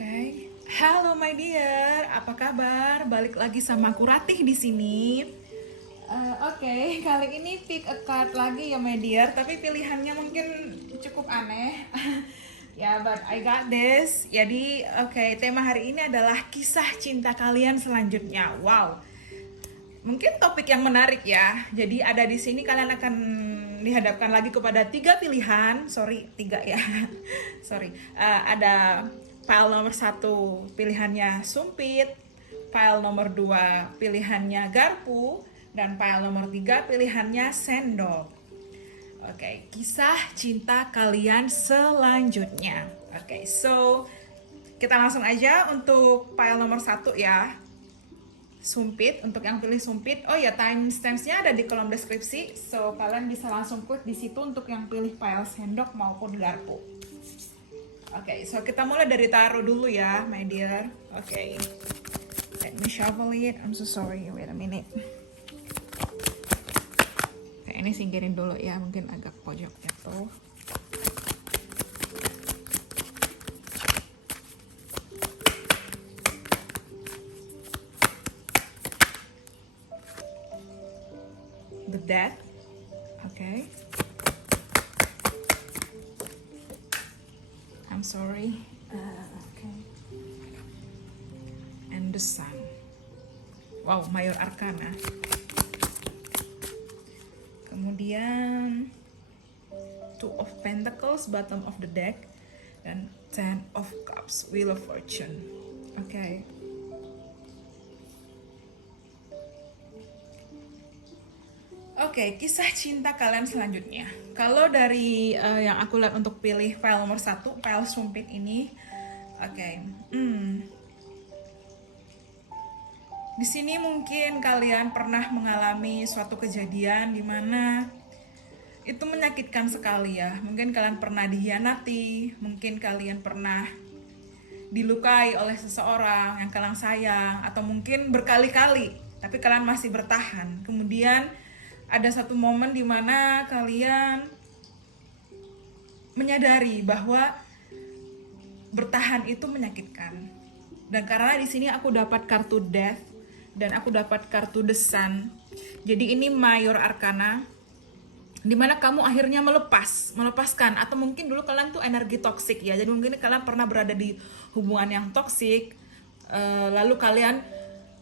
Oke. Halo my dear, apa kabar? Balik lagi sama aku Ratih di sini. Oke, kali ini pick a card lagi ya my dear, tapi pilihannya mungkin cukup aneh. Ya, but I got this. Jadi, oke, tema hari ini adalah kisah cinta kalian selanjutnya. Wow. Mungkin topik yang menarik ya. Jadi ada di sini kalian akan dihadapkan lagi kepada 3 pilihan. Sorry, 3 ya. Sorry. Ada file nomor 1 pilihannya sumpit, file nomor 2 pilihannya garpu, dan file nomor 3 pilihannya sendok. Oke, kisah cinta kalian selanjutnya. Oke, so kita langsung aja untuk file nomor 1 ya. Sumpit, untuk yang pilih sumpit. Oh ya, timestamps-nya ada di kolom deskripsi. So, kalian bisa langsung klik di situ untuk yang pilih file sendok maupun garpu. Oke, so kita mulai dari taruh dulu ya, my dear. Oke. Let me shovel it. I'm so sorry. Wait a minute. Oke, ini singkirin dulu ya, mungkin agak pojok jatuh. The death. Okay. I'm sorry. Okay. And the sun. Wow, Mayor Arcana. Kemudian Two of Pentacles, bottom of the deck, dan Ten of Cups, Wheel of Fortune. Okay. Oke, kisah cinta kalian selanjutnya. Kalau dari yang aku lihat untuk pilih file nomor 1, file sumpit ini, oke. Di sini mungkin kalian pernah mengalami suatu kejadian di mana itu menyakitkan sekali ya. Mungkin kalian pernah dikhianati, mungkin kalian pernah dilukai oleh seseorang yang kalian sayang, atau mungkin berkali-kali, tapi kalian masih bertahan. Kemudian ada satu momen di mana kalian menyadari bahwa bertahan itu menyakitkan. Dan karena di sini aku dapat kartu Death dan aku dapat kartu The Sun. Jadi ini Mayor Arcana, di mana kamu akhirnya melepaskan, atau mungkin dulu kalian tuh energi toksik ya. Jadi mungkin kalian pernah berada di hubungan yang toksik, lalu kalian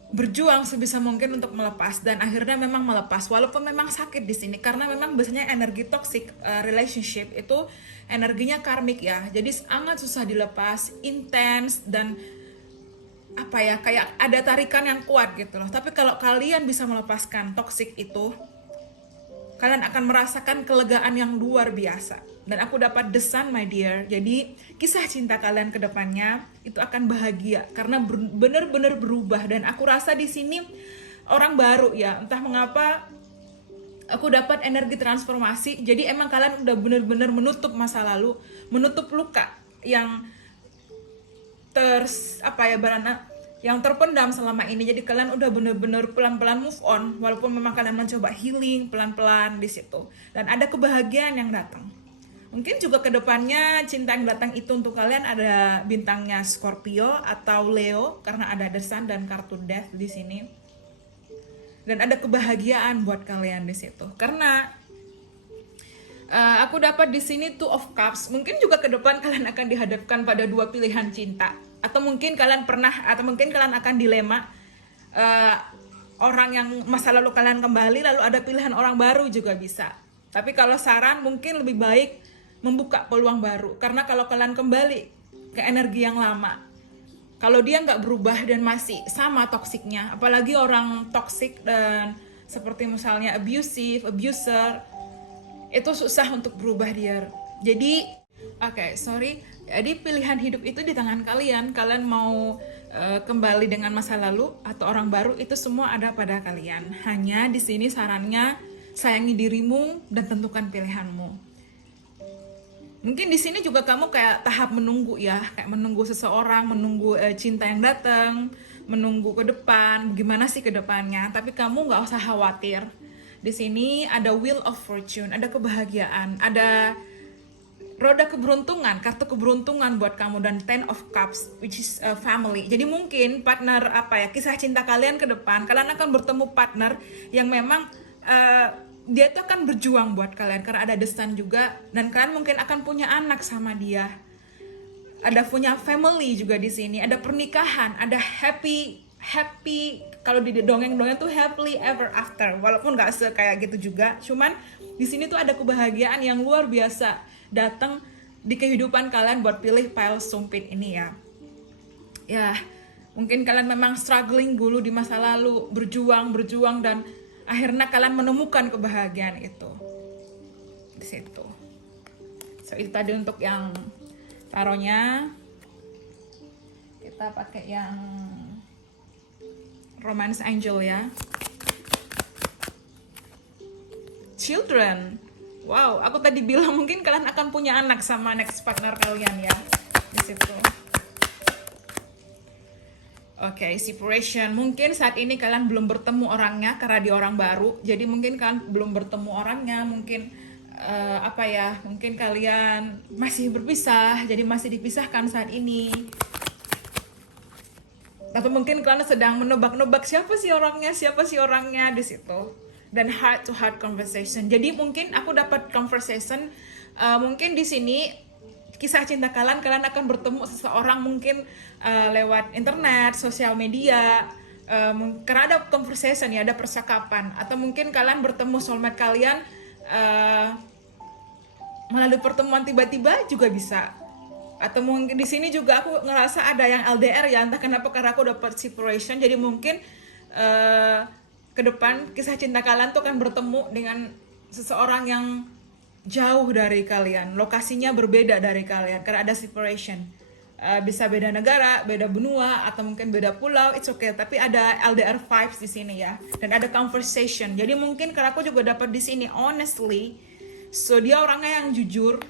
berjuang sebisa mungkin untuk melepas, dan akhirnya memang melepas walaupun memang sakit di sini, karena memang biasanya energi toxic relationship itu energinya karmik ya, jadi sangat susah dilepas, intens, dan apa ya, kayak ada tarikan yang kuat gitu loh. Tapi kalau kalian bisa melepaskan toxic itu, kalian akan merasakan kelegaan yang luar biasa. Dan aku dapat The Sun, my dear. Jadi kisah cinta kalian ke depannya itu akan bahagia karena benar-benar berubah. Dan aku rasa di sini orang baru ya. Entah mengapa aku dapat energi transformasi. Jadi emang kalian udah benar-benar menutup masa lalu, menutup luka yang yang terpendam selama ini. Jadi kalian udah bener-bener pelan-pelan move on, walaupun memang kalian mencoba healing pelan-pelan di situ, dan ada kebahagiaan yang datang. Mungkin juga kedepannya cinta yang datang itu untuk kalian ada bintangnya Scorpio atau Leo, karena ada The Sun dan kartu Death di sini, dan ada kebahagiaan buat kalian di situ. Karena aku dapat di sini Two of Cups. Mungkin juga ke depan kalian akan dihadapkan pada 2 pilihan cinta, atau mungkin kalian akan dilema, orang yang masa lalu kalian kembali, lalu ada pilihan orang baru juga bisa. Tapi kalau saran, mungkin lebih baik membuka peluang baru, karena kalau kalian kembali ke energi yang lama, kalau dia nggak berubah dan masih sama toksiknya, apalagi orang toksik dan seperti misalnya abuser, itu susah untuk berubah dia. Jadi jadi pilihan hidup itu di tangan kalian. Kalian mau kembali dengan masa lalu atau orang baru, itu semua ada pada kalian. Hanya di sini sarannya, sayangi dirimu dan tentukan pilihanmu. Mungkin di sini juga kamu kayak tahap menunggu ya, kayak menunggu seseorang, menunggu cinta yang datang, menunggu ke depan, gimana sih ke depannya. Tapi kamu nggak usah khawatir. Di sini ada Wheel of Fortune, ada kebahagiaan, ada roda keberuntungan, kartu keberuntungan buat kamu, dan Ten of Cups which is family. Jadi mungkin partner kisah cinta kalian ke depan, kalian akan bertemu partner yang memang dia tuh akan berjuang buat kalian karena ada The Sun juga, dan kalian mungkin akan punya anak sama dia. Ada punya family juga di sini, ada pernikahan, ada happy kalau di dongeng-dongeng tuh happily ever after, walaupun nggak kayak gitu juga, cuman di sini tuh ada kebahagiaan yang luar biasa datang di kehidupan kalian buat pilih pile sumpit ini ya. Ya, mungkin kalian memang struggling dulu di masa lalu, berjuang dan akhirnya kalian menemukan kebahagiaan itu di situ. So itu tadi untuk yang taronya. Kita pakai yang Romance Angel ya. Children. Wow, aku tadi bilang mungkin kalian akan punya anak sama next partner kalian ya di situ. Oke, separation. Mungkin saat ini kalian belum bertemu orangnya karena dia orang baru. Jadi mungkin kalian belum bertemu orangnya, mungkin mungkin kalian masih berpisah, jadi masih dipisahkan saat ini. Atau mungkin kalian sedang menebak-nebak siapa sih orangnya di situ. Dan heart to heart conversation. Jadi mungkin aku dapat conversation, mungkin di sini kisah cinta kalian akan bertemu seseorang mungkin lewat internet, sosial media, karena ada conversation ya, ada percakapan. Atau mungkin kalian bertemu soulmate kalian melalui pertemuan tiba-tiba juga bisa. Atau mungkin di sini juga aku ngerasa ada yang LDR ya, entah kenapa karena aku dapat separation. Jadi mungkin ke depan kisah cinta kalian tuh akan bertemu dengan seseorang yang jauh dari kalian, lokasinya berbeda dari kalian karena ada separation. Bisa beda negara, beda benua, atau mungkin beda pulau, it's okay. Tapi ada LDR vibes di sini ya, dan ada conversation. Jadi mungkin karena aku juga dapat di sini honestly, so dia orangnya yang jujur,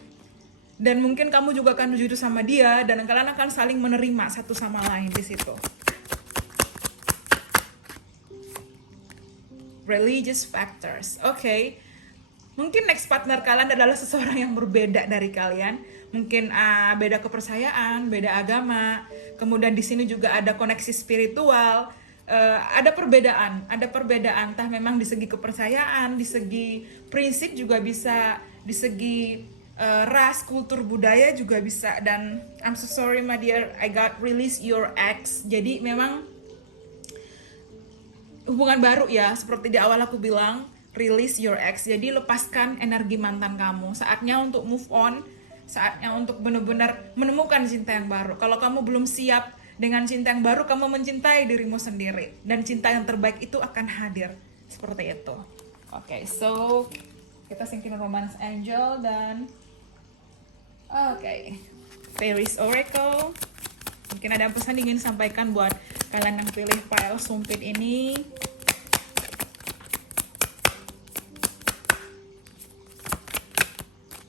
dan mungkin kamu juga akan jujur sama dia, dan kalian akan saling menerima satu sama lain di situ. Religious factors, okay. Mungkin next partner kalian adalah seseorang yang berbeda dari kalian. Mungkin beda kepercayaan, beda agama. Kemudian di sini juga ada koneksi spiritual. Ada perbedaan. Entah memang di segi kepercayaan, di segi prinsip juga bisa, di segi ras, kultur, budaya juga bisa. Dan I'm so sorry my dear, I got release your ex. Jadi memang hubungan baru ya, seperti di awal aku bilang, release your ex. Jadi lepaskan energi mantan kamu. Saatnya untuk move on, saatnya untuk benar-benar menemukan cinta yang baru. Kalau kamu belum siap dengan cinta yang baru, kamu mencintai dirimu sendiri, dan cinta yang terbaik itu akan hadir. Seperti itu. Oke, so kita singkirin Romance Angel dan Fairies Oracle. Mungkin ada pesan ingin sampaikan buat kalian yang pilih pile sumpit ini.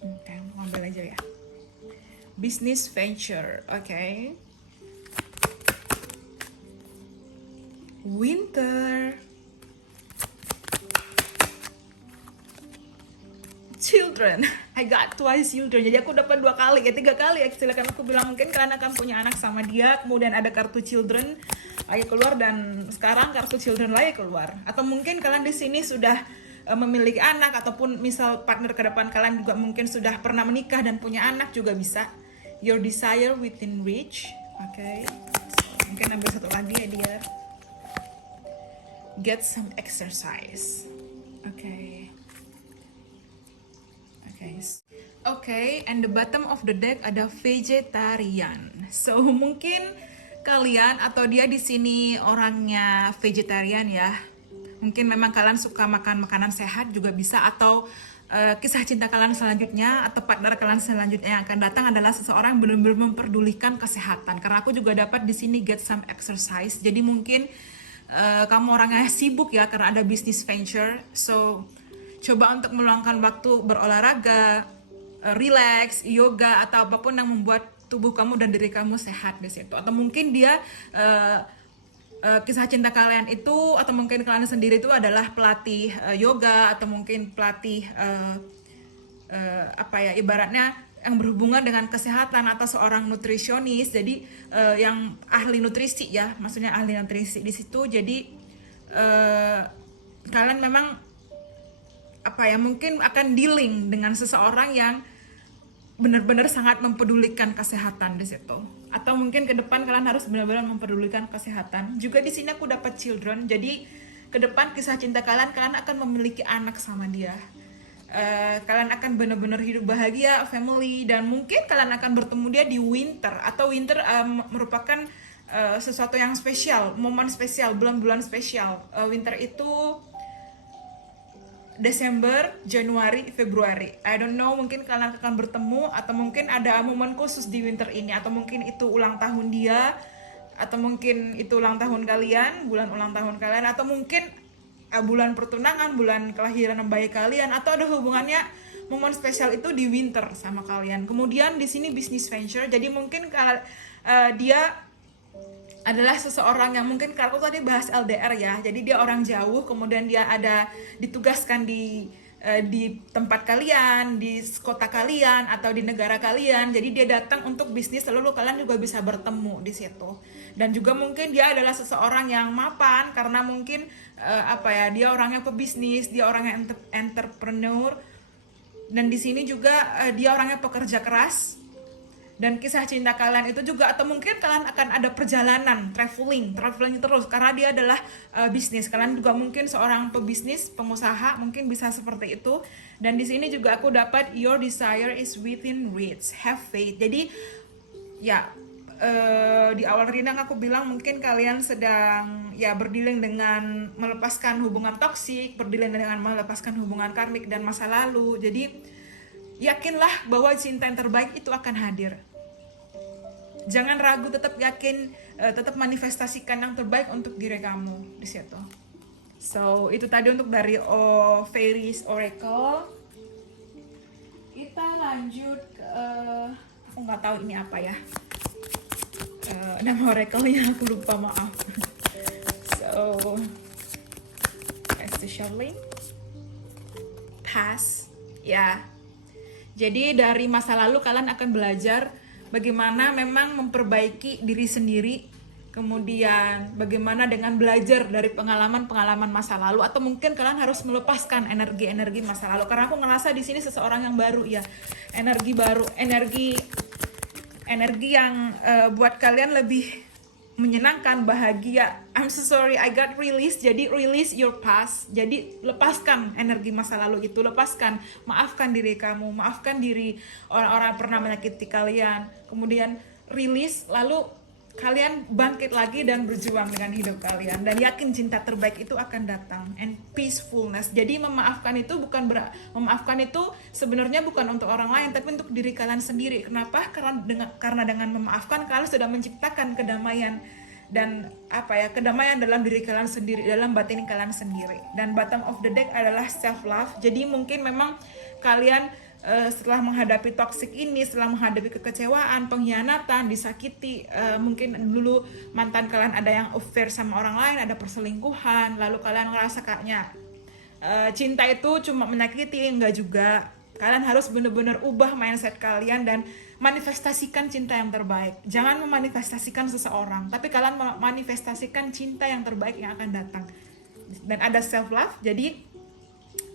Oke, ambil aja ya. Business venture, oke. Winter. Children, I got twice children. Jadi aku dapat 2 kali, 3 kali actually. Karena aku bilang mungkin kalian akan punya anak sama dia. Kemudian ada kartu children lagi keluar, dan sekarang kartu children lagi keluar. Atau mungkin kalian di sini sudah memiliki anak, ataupun misal partner ke depan kalian juga mungkin sudah pernah menikah dan punya anak juga bisa. Your desire within reach, oke. So, mungkin ambil satu lagi ya dia. Get some exercise, oke. Okay, and the bottom of the deck ada vegetarian. So mungkin kalian atau dia di sini orangnya vegetarian ya. Mungkin memang kalian suka makan makanan sehat juga bisa, atau kisah cinta kalian selanjutnya atau partner kalian selanjutnya yang akan datang adalah seseorang yang benar-benar memperdulikan kesehatan. Karena aku juga dapat di sini get some exercise. Jadi mungkin kamu orangnya sibuk ya karena ada business venture. So coba untuk meluangkan waktu berolahraga, relax, yoga, atau apapun yang membuat tubuh kamu dan diri kamu sehat di situ. Atau mungkin dia kisah cinta kalian itu, atau mungkin kalian sendiri itu adalah pelatih yoga, atau mungkin pelatih ibaratnya yang berhubungan dengan kesehatan atau seorang nutrisionis, jadi yang ahli nutrisi ya, maksudnya ahli nutrisi di situ. Jadi kalian memang apa ya, mungkin akan dealing dengan seseorang yang benar-benar sangat mempedulikan kesehatan di situ. Atau mungkin ke depan kalian harus benar-benar mempedulikan kesehatan. Juga di sini aku dapat children. Jadi ke depan kisah cinta kalian akan memiliki anak sama dia. Kalian akan benar-benar hidup bahagia, family, dan mungkin kalian akan bertemu dia di winter. Atau winter merupakan sesuatu yang spesial, momen spesial, bulan-bulan spesial. Winter itu Desember, Januari, Februari. I don't know, mungkin kalian akan bertemu atau mungkin ada momen khusus di winter ini, atau mungkin itu ulang tahun dia, atau mungkin itu ulang tahun kalian, bulan ulang tahun kalian, atau mungkin bulan pertunangan, bulan kelahiran bayi kalian, atau ada hubungannya momen spesial itu di winter sama kalian. Kemudian di sini business venture, jadi mungkin dia adalah seseorang yang mungkin kalau aku tadi bahas LDR ya, jadi dia orang jauh, kemudian dia ada ditugaskan di tempat kalian, di kota kalian atau di negara kalian. Jadi dia datang untuk bisnis, lalu kalian juga bisa bertemu di situ. Dan juga mungkin dia adalah seseorang yang mapan karena mungkin dia orangnya pebisnis, dia orangnya entrepreneur. Dan di sini juga dia orangnya pekerja keras. Dan kisah cinta kalian itu juga, atau mungkin kalian akan ada perjalanan, traveling terus karena dia adalah bisnis. Kalian juga mungkin seorang pebisnis, pengusaha, mungkin bisa seperti itu. Dan di sini juga aku dapat your desire is within reach, have faith. Jadi ya di awal reading aku bilang mungkin kalian sedang ya berdealing dengan melepaskan hubungan toksik, berdealing dengan melepaskan hubungan karmik dan masa lalu. Jadi yakinlah bahwa cinta yang terbaik itu akan hadir. Jangan ragu, tetap yakin, tetap manifestasikan yang terbaik untuk diri kamu di situ. So itu tadi untuk dari Fairies Oracle. Kita lanjut ke aku nggak tahu ini apa ya, nama oracle-nya aku lupa, maaf. So especially past ya. Jadi dari masa lalu kalian akan belajar bagaimana memang memperbaiki diri sendiri, kemudian bagaimana dengan belajar dari pengalaman-pengalaman masa lalu, atau mungkin kalian harus melepaskan energi-energi masa lalu. Karena aku ngerasa di sini seseorang yang baru ya, energi baru, energi yang buat kalian lebih menyenangkan, bahagia. I'm so sorry, I got release. Jadi release your past. Jadi lepaskan energi masa lalu itu, lepaskan, maafkan diri kamu, maafkan diri orang-orang yang pernah menyakiti kalian. Kemudian release, lalu kalian bangkit lagi dan berjuang dengan hidup kalian, dan yakin cinta terbaik itu akan datang, and peacefulness. Jadi memaafkan itu memaafkan itu sebenarnya bukan untuk orang lain, tapi untuk diri kalian sendiri. Kenapa? Karena dengan memaafkan kalian sudah menciptakan kedamaian, dan kedamaian dalam diri kalian sendiri, dalam batin kalian sendiri. Dan bottom of the deck adalah self love. Jadi mungkin memang kalian setelah menghadapi toxic ini, setelah menghadapi kekecewaan, pengkhianatan, disakiti, mungkin dulu mantan kalian ada yang affair sama orang lain, ada perselingkuhan, lalu kalian ngerasa kayaknya cinta itu cuma menyakiti. Enggak juga. Kalian harus benar-benar ubah mindset kalian dan manifestasikan cinta yang terbaik. Jangan memanifestasikan seseorang, tapi kalian manifestasikan cinta yang terbaik yang akan datang. Dan ada self love. Jadi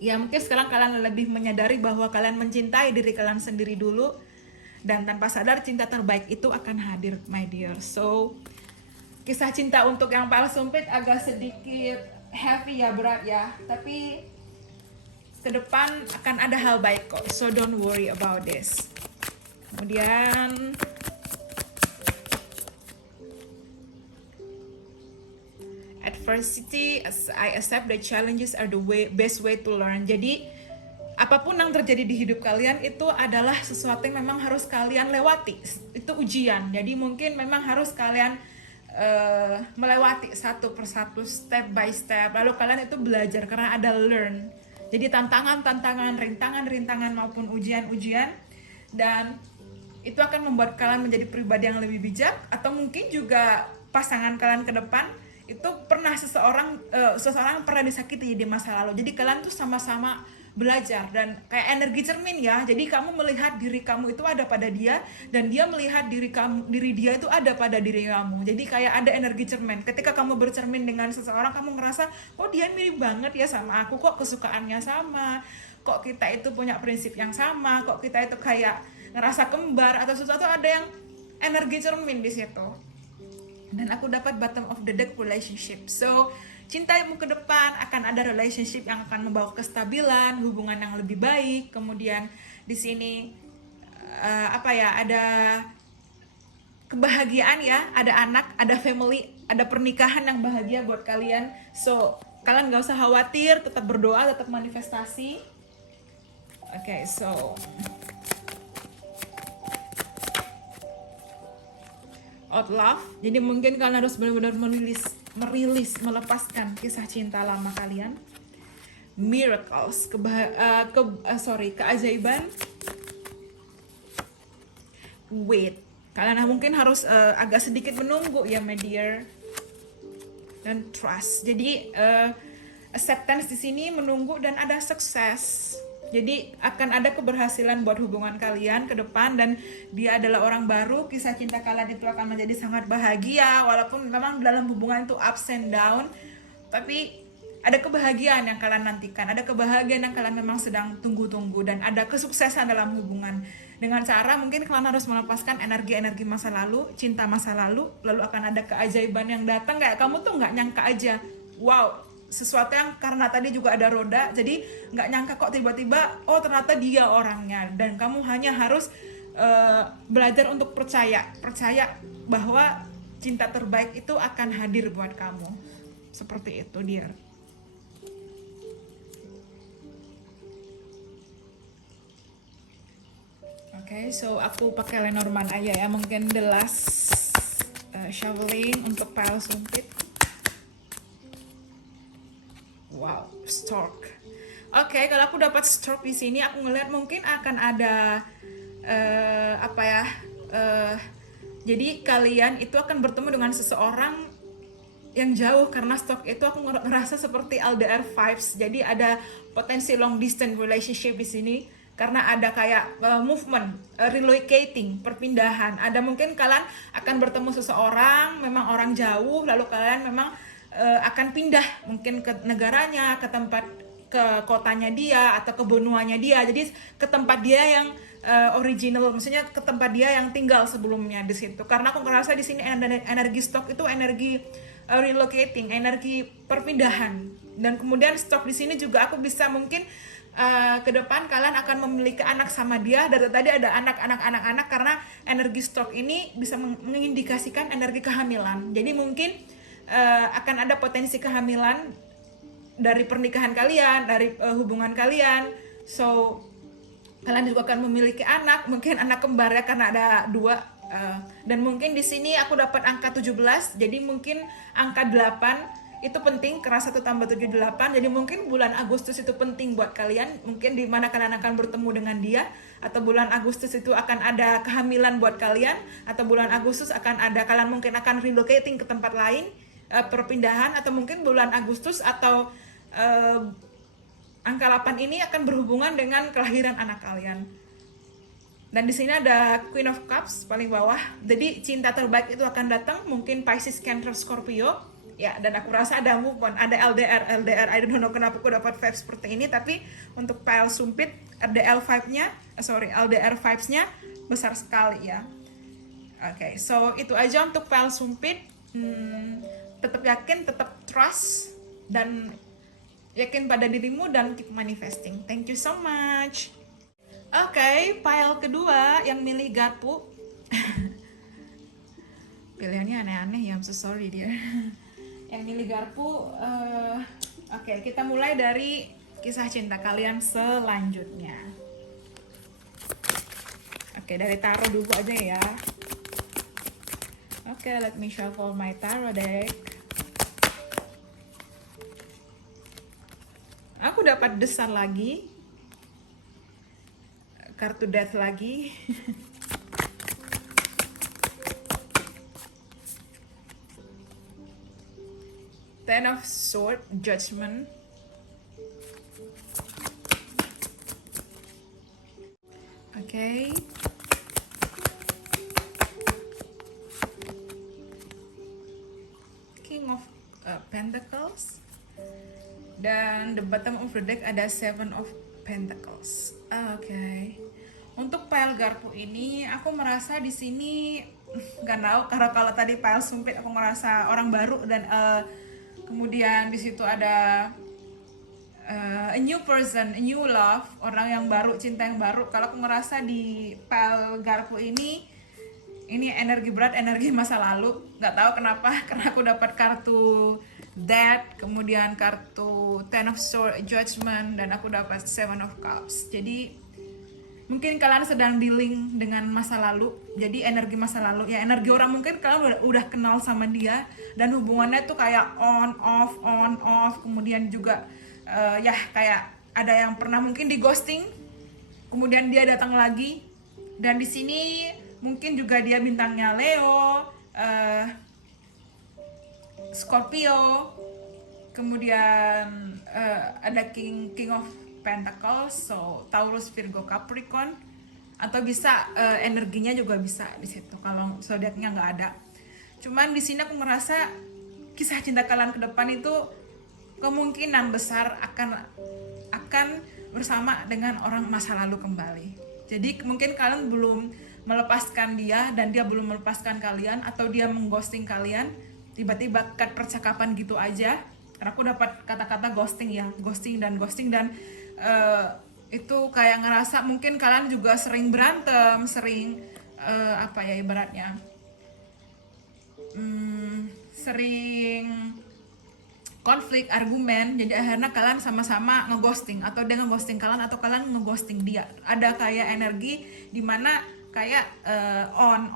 ya mungkin sekarang kalian lebih menyadari bahwa kalian mencintai diri kalian sendiri dulu, dan tanpa sadar cinta terbaik itu akan hadir, my dear. So kisah cinta untuk yang paling sumpit agak sedikit heavy ya, berat ya, tapi ke depan akan ada hal baik kok, so don't worry about this. Kemudian adversity, I accept the challenges are the best way to learn. Jadi apapun yang terjadi di hidup kalian itu adalah sesuatu yang memang harus kalian lewati. Itu ujian. Jadi mungkin memang harus kalian melewati satu persatu, step by step. Lalu kalian itu belajar karena ada learn. Jadi tantangan, rintangan maupun ujian, dan itu akan membuat kalian menjadi pribadi yang lebih bijak. Atau mungkin juga pasangan kalian ke depan itu pernah seseorang pernah disakiti di masa lalu. Jadi kalian tuh sama-sama belajar dan kayak energi cermin ya. Jadi kamu melihat diri kamu itu ada pada dia dan dia melihat diri dia itu ada pada diri kamu. Jadi kayak ada energi cermin. Ketika kamu bercermin dengan seseorang, kamu ngerasa, oh dia mirip banget ya sama aku, kok kesukaannya sama, kok kita itu punya prinsip yang sama, kok kita itu kayak ngerasa kembar atau sesuatu, ada yang energi cermin di situ. Dan aku dapat bottom of the deck relationship. So cintamu ke depan akan ada relationship yang akan membawa kestabilan, hubungan yang lebih baik. Kemudian di sini ada kebahagiaan ya, ada anak, ada family, ada pernikahan yang bahagia buat kalian. So kalian gak usah khawatir, tetap berdoa, tetap manifestasi. Oke, so out love. Jadi mungkin kalian harus benar-benar merilis, melepaskan kisah cinta lama kalian. Miracles, keajaiban. Wait, kalian mungkin harus agak sedikit menunggu ya, my dear. Dan trust. Jadi acceptance di sini menunggu dan ada sukses. Jadi akan ada keberhasilan buat hubungan kalian ke depan dan dia adalah orang baru. Kisah cinta kalian itu akan menjadi sangat bahagia walaupun memang dalam hubungan itu ups and down, tapi ada kebahagiaan yang kalian nantikan, ada kebahagiaan yang kalian memang sedang tunggu-tunggu dan ada kesuksesan dalam hubungan. Dengan cara mungkin kalian harus melepaskan energi-energi masa lalu, cinta masa lalu akan ada keajaiban yang datang kayak kamu tuh nggak nyangka aja. Wow, sesuatu yang karena tadi juga ada roda, jadi nggak nyangka kok tiba-tiba oh ternyata dia orangnya, dan kamu hanya harus belajar untuk percaya bahwa cinta terbaik itu akan hadir buat kamu. Seperti itu, dear. Oke, so aku pakai Lenormand aja ya, mungkin the last shoveling untuk pile sumpit. Wow, stork. Oke, kalau aku dapat stork di sini, aku ngeliat mungkin akan ada jadi kalian itu akan bertemu dengan seseorang yang jauh, karena stork itu aku ngerasa seperti LDR vibes. Jadi ada potensi long distance relationship di sini karena ada kayak movement, relocating, perpindahan. Ada mungkin kalian akan bertemu seseorang, memang orang jauh, lalu kalian memang akan pindah mungkin ke negaranya, ke kotanya dia atau ke benuanya dia. Jadi ke tempat dia yang original, maksudnya ke tempat dia yang tinggal sebelumnya di situ. Karena aku ngerasa di sini energi stok itu energi relocating, energi perpindahan. Dan kemudian stok di sini juga aku bisa mungkin ke depan kalian akan memiliki anak sama dia. Dari tadi ada anak karena energi stok ini bisa mengindikasikan energi kehamilan. Jadi mungkin akan ada potensi kehamilan dari pernikahan kalian, dari hubungan kalian. So kalian juga akan memiliki anak, mungkin anak kembar ya, karena ada 2. Dan mungkin di sini aku dapat angka 17, jadi mungkin angka 8 itu penting, karena 1 tambah 7 8. Jadi mungkin bulan Agustus itu penting buat kalian, mungkin di mana kalian akan bertemu dengan dia, atau bulan Agustus itu akan ada kehamilan buat kalian, atau bulan Agustus akan ada kalian mungkin akan relocating ke tempat lain, perpindahan, atau mungkin bulan Agustus atau angka 8 ini akan berhubungan dengan kelahiran anak kalian. Dan di sini ada Queen of Cups paling bawah. Jadi cinta terbaik itu akan datang, mungkin Pisces, Cancer, Scorpio. Ya, dan aku rasa ada move on, ada LDR. I don't know kenapa aku dapat vibes seperti ini, tapi untuk pile sumpit LDR vibes-nya besar sekali ya. Oke, so itu aja untuk pile sumpit. Tetap yakin, tetap trust, dan yakin pada dirimu, dan keep manifesting. Thank you so much. Oke, pile kedua yang milih garpu. Pilihannya aneh-aneh ya, I'm so sorry dia. Yang milih garpu, oke, kita mulai dari kisah cinta kalian selanjutnya. Oke, dari tarot dulu aja ya. Oke, let me shuffle my tarot deck. Aku dapat desar lagi, kartu death lagi. Ten of Swords, Judgment. Okay. King of Pentacles. Dan the bottom of the deck ada Seven of Pentacles. Okay. Untuk pile garpu ini, aku merasa di sini nggak tahu, karena kalau tadi pile sumpit aku merasa orang baru, dan kemudian di situ ada a new person, a new love, orang yang baru, cinta yang baru. Kalau aku merasa di pile garpu ini energi berat, energi masa lalu. Nggak tahu kenapa, karena aku dapat kartu Death, kemudian kartu Ten of Swords, Judgment, dan aku dapat Seven of Cups. Jadi mungkin kalian sedang dealing dengan masa lalu. Jadi energi masa lalu, ya energi orang, mungkin kalian udah kenal sama dia dan hubungannya tuh kayak on off. Kemudian juga ya kayak ada yang pernah mungkin di ghosting, kemudian dia datang lagi. Dan di sini mungkin juga dia bintangnya Leo, Scorpio, kemudian ada King of Pentacles, so Taurus, Virgo, Capricorn, atau bisa energinya juga bisa di situ kalau zodiaknya nggak ada. Cuman di sini aku merasa kisah cinta kalian ke depan itu kemungkinan besar akan bersama dengan orang masa lalu kembali. Jadi mungkin kalian belum melepaskan dia dan dia belum melepaskan kalian, atau dia mengghosting kalian tiba-tiba cut percakapan gitu aja. Karena aku dapat kata-kata ghosting ya, ghosting dan itu kayak ngerasa mungkin kalian juga sering berantem, sering apa ya ibaratnya, sering konflik, argumen. Jadi akhirnya kalian sama-sama ngeghosting, atau dia ngeghosting kalian atau kalian ngeghosting dia. Ada kayak energi dimana kayak on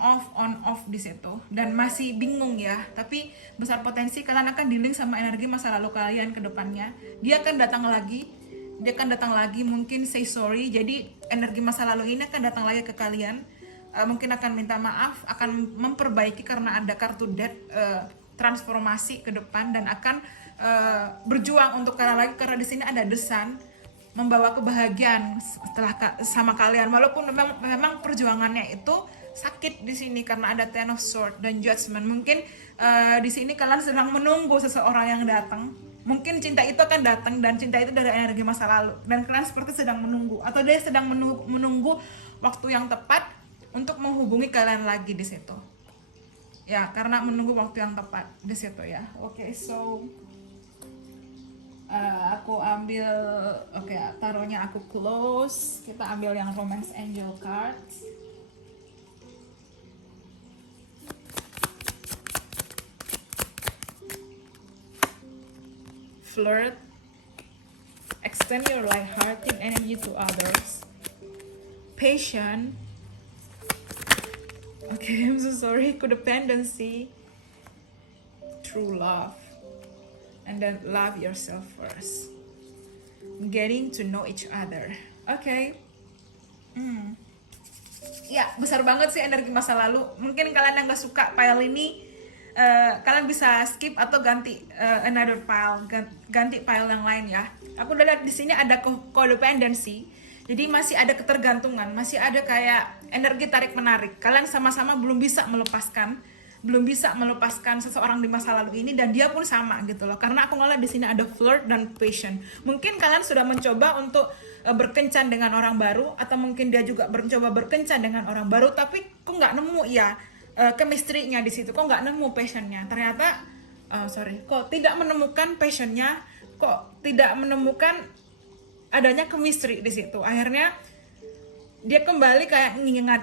off di situ, dan masih bingung ya. Tapi besar potensi kalian akan dealing sama energi masa lalu kalian ke depannya. Dia akan datang lagi, mungkin say sorry. Jadi energi masa lalu ini akan datang lagi ke kalian, mungkin akan minta maaf, akan memperbaiki karena ada kartu death, transformasi ke depan, dan akan berjuang untuk kalian lagi, karena di sini ada The Sun membawa kebahagiaan setelah sama kalian, walaupun memang perjuangannya itu sakit di sini karena ada Ten of Swords dan Judgment. Mungkin di sini kalian sedang menunggu seseorang yang datang. Mungkin cinta itu akan datang, dan cinta itu dari energi masa lalu, dan kalian seperti sedang menunggu, atau dia sedang menunggu waktu yang tepat untuk menghubungi kalian lagi di situ. Ya, karena menunggu waktu yang tepat di situ ya. Oke, so aku ambil, taruhnya aku close. Kita ambil yang Romance Angel cards. Flirt, extend your light-hearted energy to others. Patient. Okay, I'm so sorry. Codependency. True love. And then love yourself first. Getting to know each other. Okay. Ya, besar banget sih energi masa lalu. Mungkin kalian yang gak suka pile ini, kalian bisa skip atau ganti another pile, ganti pile yang lain ya. Aku udah lihat di sini ada codependency. Jadi masih ada ketergantungan, masih ada kayak energi tarik menarik. Kalian sama-sama belum bisa melepaskan seseorang di masa lalu ini, dan dia pun sama gitu loh. Karena aku ngeliat di sini ada flirt dan passion. Mungkin kalian sudah mencoba untuk berkencan dengan orang baru, atau mungkin dia juga mencoba berkencan dengan orang baru, tapi kok nggak nemu ya chemistry-nya di situ, kok nggak nemu passionnya. Ternyata kok tidak menemukan passionnya, kok tidak menemukan adanya chemistry di situ. Akhirnya dia kembali kayak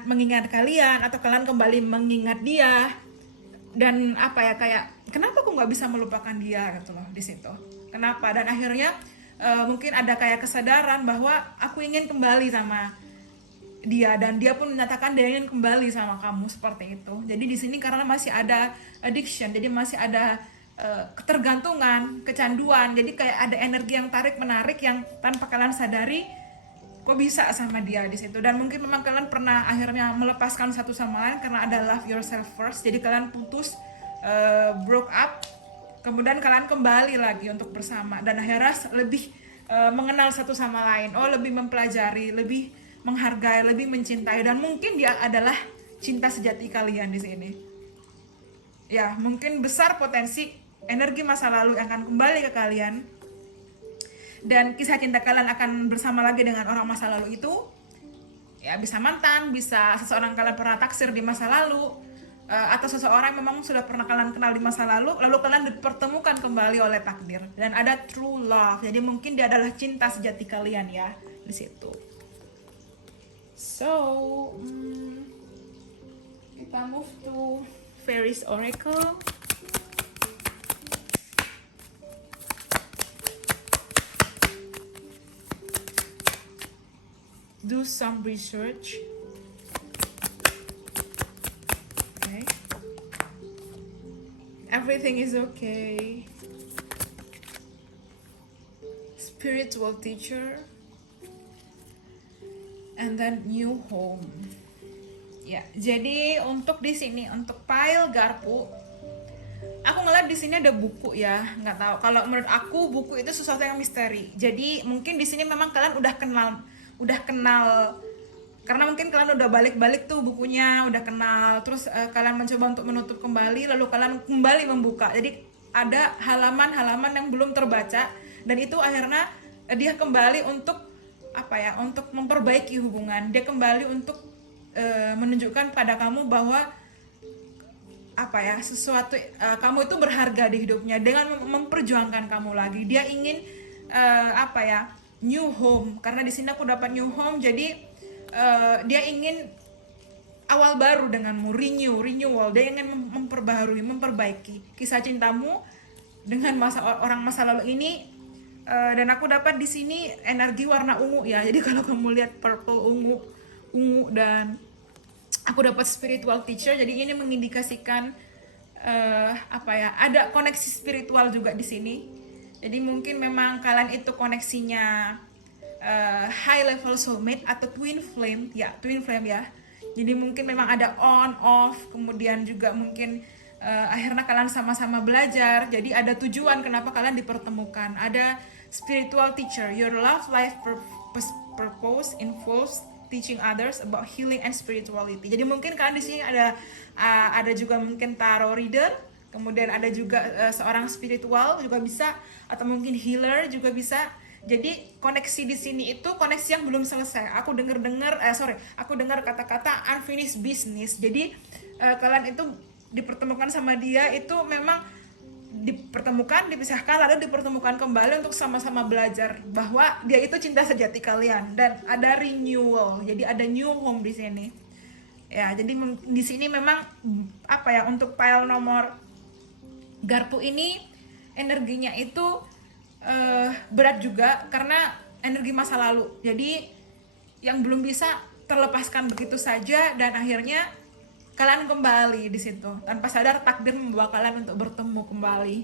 mengingat kalian, atau kalian kembali mengingat dia. Dan apa ya, kayak kenapa aku nggak bisa melupakan dia gitu loh di situ. Kenapa? Dan akhirnya mungkin ada kayak kesadaran bahwa aku ingin kembali sama dia, dan dia pun menyatakan dia ingin kembali sama kamu, seperti itu. Jadi di sini karena masih ada addiction, jadi masih ada ketergantungan, kecanduan. Jadi kayak ada energi yang tarik menarik yang tanpa kalian sadari kok bisa sama dia di situ. Dan mungkin memang kalian pernah akhirnya melepaskan satu sama lain karena ada love yourself first. Jadi kalian putus, broke up, kemudian kalian kembali lagi untuk bersama, dan akhirnya lebih mengenal satu sama lain. Lebih mempelajari, lebih menghargai, lebih mencintai, dan mungkin dia adalah cinta sejati kalian di sini. Ya, mungkin besar potensi energi masa lalu yang akan kembali ke kalian, dan kisah cinta kalian akan bersama lagi dengan orang masa lalu itu. Ya, bisa mantan, bisa seseorang kalian pernah taksir di masa lalu, atau seseorang yang memang sudah pernah kalian kenal di masa lalu kalian dipertemukan kembali oleh takdir, dan ada true love. Jadi mungkin dia adalah cinta sejati kalian ya di situ. So kita move to Fairies Oracle. Do some research. Okay. Everything is okay. Spiritual teacher. And then new home. Ya, jadi untuk di sini untuk pile garpu, aku ngeliat di sini ada buku ya, nggak tahu. Kalau menurut aku buku itu sesuatu yang misteri. Jadi mungkin di sini memang kalian udah kenal karena mungkin kalian udah balik-balik tuh bukunya, udah kenal, terus kalian mencoba untuk menutup kembali, lalu kalian kembali membuka. Jadi ada halaman-halaman yang belum terbaca, dan itu akhirnya dia kembali untuk untuk memperbaiki hubungan. Dia kembali untuk menunjukkan pada kamu bahwa sesuatu kamu itu berharga di hidupnya, dengan memperjuangkan kamu lagi. Dia ingin new home, karena di sini aku dapat new home. Jadi dia ingin awal baru denganmu, renewal. Dia ingin memperbaharui, memperbaiki kisah cintamu dengan orang masa lalu ini. Dan aku dapat di sini energi warna ungu ya. Jadi kalau kamu lihat purple, ungu, dan aku dapat spiritual teacher. Jadi ini mengindikasikan ada koneksi spiritual juga di sini. Jadi mungkin memang kalian itu koneksinya high level soulmate atau twin flame ya. Jadi mungkin memang ada on off, kemudian juga mungkin akhirnya kalian sama-sama belajar. Jadi ada tujuan kenapa kalian dipertemukan. Ada spiritual teacher, your love life purpose involves teaching others about healing and spirituality. Jadi mungkin kalian di sini ada juga mungkin tarot reader, kemudian ada juga seorang spiritual juga bisa, atau mungkin healer juga bisa. Jadi koneksi di sini itu koneksi yang belum selesai. Aku dengar kata-kata unfinished business. Jadi kalian itu dipertemukan sama dia itu memang dipertemukan, dipisahkan, lalu dipertemukan kembali untuk sama-sama belajar bahwa dia itu cinta sejati kalian, dan ada renewal. Jadi ada new home di sini. Ya, jadi di sini memang untuk pile nomor garpu ini energinya itu berat juga karena energi masa lalu. Jadi yang belum bisa terlepaskan begitu saja, dan akhirnya kalian kembali di situ tanpa sadar takdir membawa kalian untuk bertemu kembali,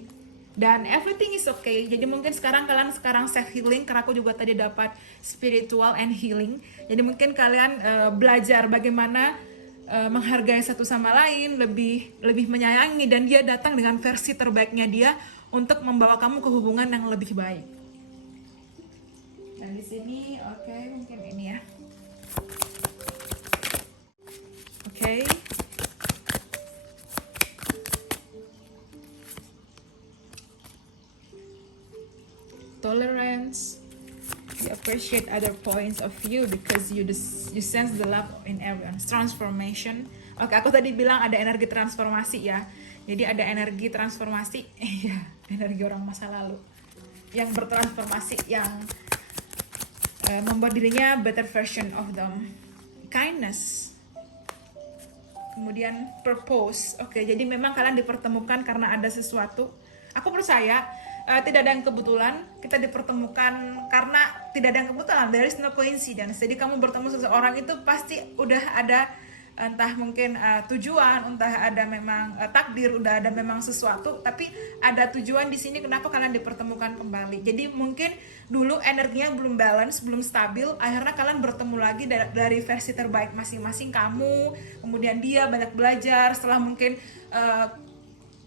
dan everything is okay. Jadi mungkin kalian sekarang self healing, karena aku juga tadi dapat spiritual and healing. Jadi mungkin kalian belajar bagaimana menghargai satu sama lain, lebih menyayangi, dan dia datang dengan versi terbaiknya dia untuk membawa kamu ke hubungan yang lebih baik. Dan di sini mungkin ini ya. Tolerance. You appreciate other points of view because you sense the love in everyone. Transformation. Aku tadi bilang ada energi transformasi ya. Jadi ada energi transformasi, energi orang masa lalu yang bertransformasi, yang membuat dirinya better version of them. Kindness. Kemudian purpose. Jadi memang kalian dipertemukan karena ada sesuatu. Aku percaya tidak ada yang kebetulan. Kita dipertemukan karena tidak ada yang kebetulan. There is no coincidence. Jadi kamu bertemu seseorang itu pasti udah ada entah mungkin tujuan, entah ada memang takdir, udah ada memang sesuatu, tapi ada tujuan di sini kenapa kalian dipertemukan kembali. Jadi mungkin dulu energinya belum balance, belum stabil, akhirnya kalian bertemu lagi dari versi terbaik masing-masing kamu, kemudian dia banyak belajar setelah mungkin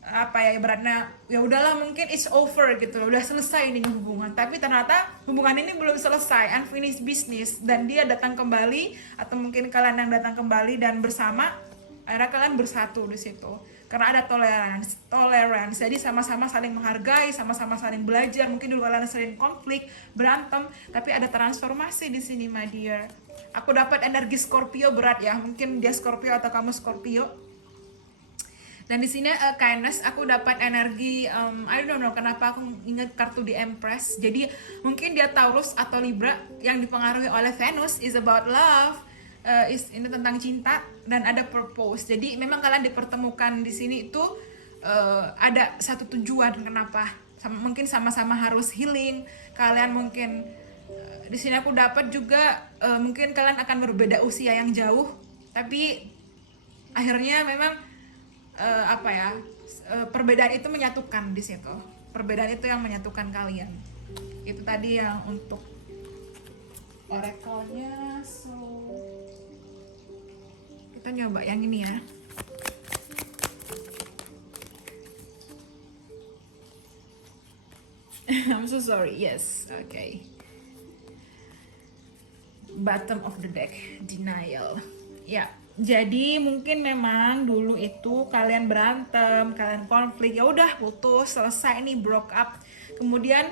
apa ya, ibaratnya ya udahlah mungkin it's over gitu, udah selesai nih hubungan, tapi ternyata hubungan ini belum selesai, unfinished business, dan dia datang kembali atau mungkin kalian yang datang kembali dan bersama, akhirnya kalian bersatu di situ karena ada tolerance, jadi sama-sama saling menghargai, sama-sama saling belajar. Mungkin dulu kalian sering konflik, berantem, tapi ada transformasi di sini, my dear. Aku dapat energi Scorpio berat ya, mungkin dia Scorpio atau kamu Scorpio. Dan di sini kindness, aku dapat energi I don't know kenapa aku ingat kartu di Empress. Jadi mungkin dia Taurus atau Libra yang dipengaruhi oleh Venus, is about love, ini tentang cinta dan ada purpose. Jadi memang kalian dipertemukan di sini itu ada satu tujuan kenapa. Mungkin sama-sama harus healing. Kalian mungkin di sini aku dapat juga mungkin kalian akan berbeda usia yang jauh, tapi akhirnya memang perbedaan itu menyatukan di situ. Perbedaan itu yang menyatukan kalian. Itu tadi yang untuk oracle-nya. So kita nyoba yang ini ya. I'm so sorry. Yes, okay. Bottom of the deck, denial. Ya. Jadi mungkin memang dulu itu kalian berantem, kalian konflik, ya udah putus, selesai nih, broke up. Kemudian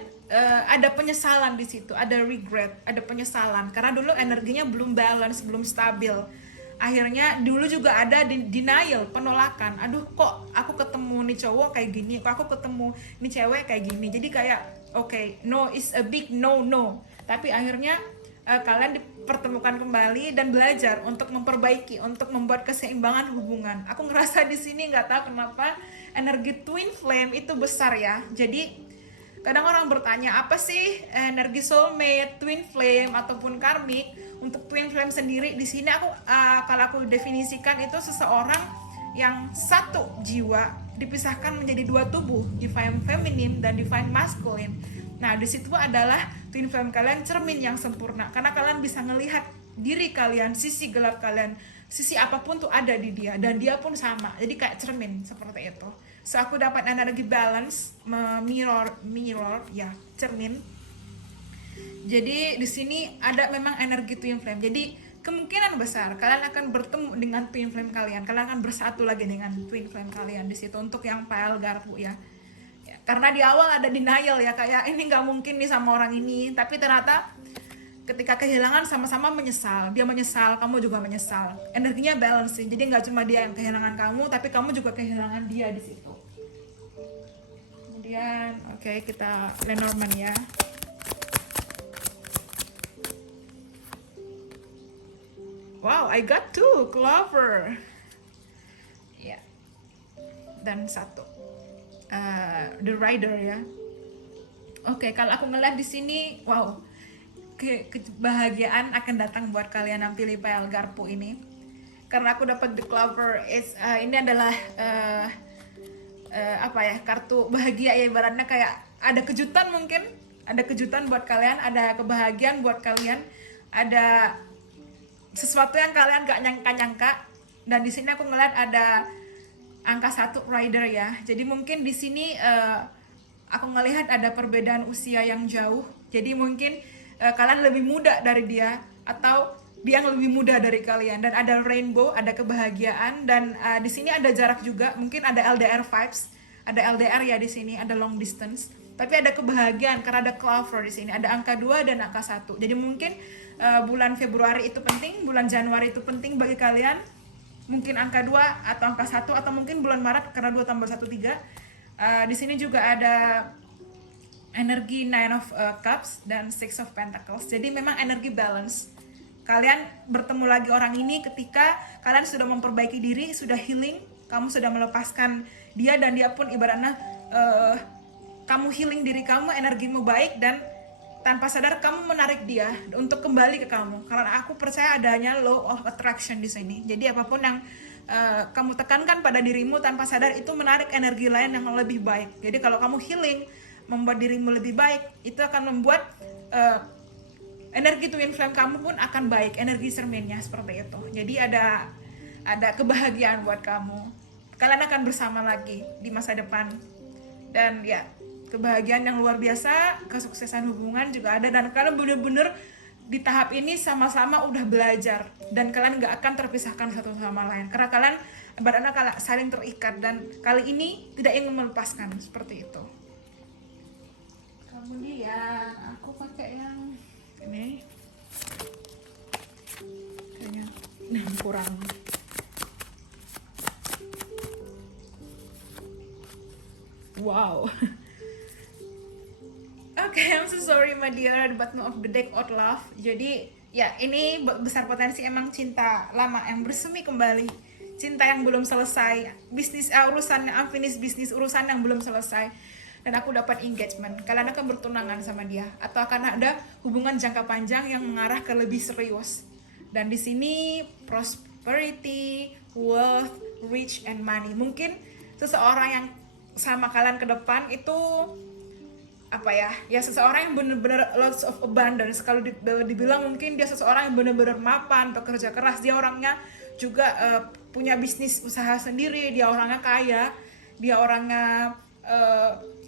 ada penyesalan di situ, ada regret, ada penyesalan karena dulu energinya belum balance, belum stabil. Akhirnya dulu juga ada denial, penolakan. Aduh, kok aku ketemu nih cowok kayak gini, kok aku ketemu nih cewek kayak gini. Jadi kayak okay, no is a big no. Tapi akhirnya kalian dipertemukan kembali dan belajar untuk memperbaiki, untuk membuat keseimbangan hubungan. Aku ngerasa di sini nggak tahu kenapa energi twin flame itu besar ya. Jadi kadang orang bertanya apa sih energi soulmate, twin flame ataupun karmic. Untuk twin flame sendiri di sini aku kalau aku definisikan itu seseorang yang satu jiwa dipisahkan menjadi dua tubuh, divine feminine dan divine masculine. Nah, di situ adalah twin flame kalian cermin yang sempurna karena kalian bisa melihat diri kalian, sisi gelap kalian, sisi apapun tuh ada di dia dan dia pun sama. Jadi kayak cermin seperti itu. So aku dapat energi balance, mirror ya, cermin. Jadi di sini ada memang energi twin flame. Jadi kemungkinan besar kalian akan bertemu dengan twin flame kalian. Kalian akan bersatu lagi dengan twin flame kalian di situ untuk yang Pile Garpu ya. Karena di awal ada denial ya, kayak ini nggak mungkin nih sama orang ini, tapi ternyata ketika kehilangan sama-sama menyesal. Dia menyesal, kamu juga menyesal. Energinya balance sih, jadi nggak cuma dia yang kehilangan kamu, tapi kamu juga kehilangan dia di situ. Kemudian oke, kita Lenormand ya. Wow, I got 2 clover ya, dan 1 the rider ya. Oke, kalau aku ngeliat di sini, wow, kebahagiaan akan datang buat kalian yang pilih Pile Garpu ini. Karena aku dapat the clover, ini adalah kartu bahagia ya, ibaratnya kayak ada kejutan, mungkin ada kejutan buat kalian, ada kebahagiaan buat kalian, ada sesuatu yang kalian gak nyangka-nyangka. Dan di sini aku ngeliat ada angka 1 rider ya. Jadi mungkin di sini aku ngelihat ada perbedaan usia yang jauh. Jadi mungkin kalian lebih muda dari dia atau dia yang lebih muda dari kalian. Dan ada rainbow, ada kebahagiaan, dan di sini ada jarak juga. Mungkin ada LDR vibes, ada LDR ya di sini, ada long distance. Tapi ada kebahagiaan karena ada clover di sini. Ada angka 2 dan angka 1. Jadi mungkin bulan Februari itu penting, bulan Januari itu penting bagi kalian. Mungkin angka 2 atau angka 1, atau mungkin bulan Maret karena 2 tambah 1 3. Di sini juga ada energi 9 of Cups dan 6 of Pentacles. Jadi memang energi balance. Kalian bertemu lagi orang ini ketika kalian sudah memperbaiki diri, sudah healing, kamu sudah melepaskan dia dan dia pun ibaratnya kamu healing diri kamu, energimu baik, dan tanpa sadar kamu menarik dia untuk kembali ke kamu. Karena aku percaya adanya law of attraction di sini. Jadi apapun yang kamu tekankan pada dirimu tanpa sadar itu menarik energi lain yang lebih baik. Jadi kalau kamu healing, membuat dirimu lebih baik, itu akan membuat energi twin flame kamu pun akan baik, energi cerminnya seperti itu. Jadi ada kebahagiaan buat kamu. kalian akan bersama lagi di masa depan. Dan ya, kebahagiaan yang luar biasa, kesuksesan hubungan juga ada, dan kalian bener-bener di tahap ini sama-sama udah belajar, dan kalian gak akan terpisahkan satu sama lain karena kalian ibaratnya kalian saling terikat, dan kali ini tidak ingin melepaskan, seperti itu. Kemudian aku pakai yang ini, kayaknya kurang. Wow. Okay, I'm so sorry my dear, the bottom of the deck out love. Jadi ya, ini besar potensi emang cinta lama yang bersemi kembali, cinta yang belum selesai, bisnis urusan unfinished bisnis, urusan yang belum selesai. Dan aku dapat engagement, kalian akan bertunangan sama dia, atau akan ada hubungan jangka panjang yang mengarah ke lebih serius. Dan di sini prosperity, wealth, rich and money. Mungkin seseorang yang sama kalian ke depan itu apa ya, seseorang yang benar-benar lots of abundance. Kalau dibilang mungkin dia seseorang yang benar-benar mapan, pekerja keras, dia orangnya juga punya bisnis usaha sendiri, dia orangnya kaya, dia orangnya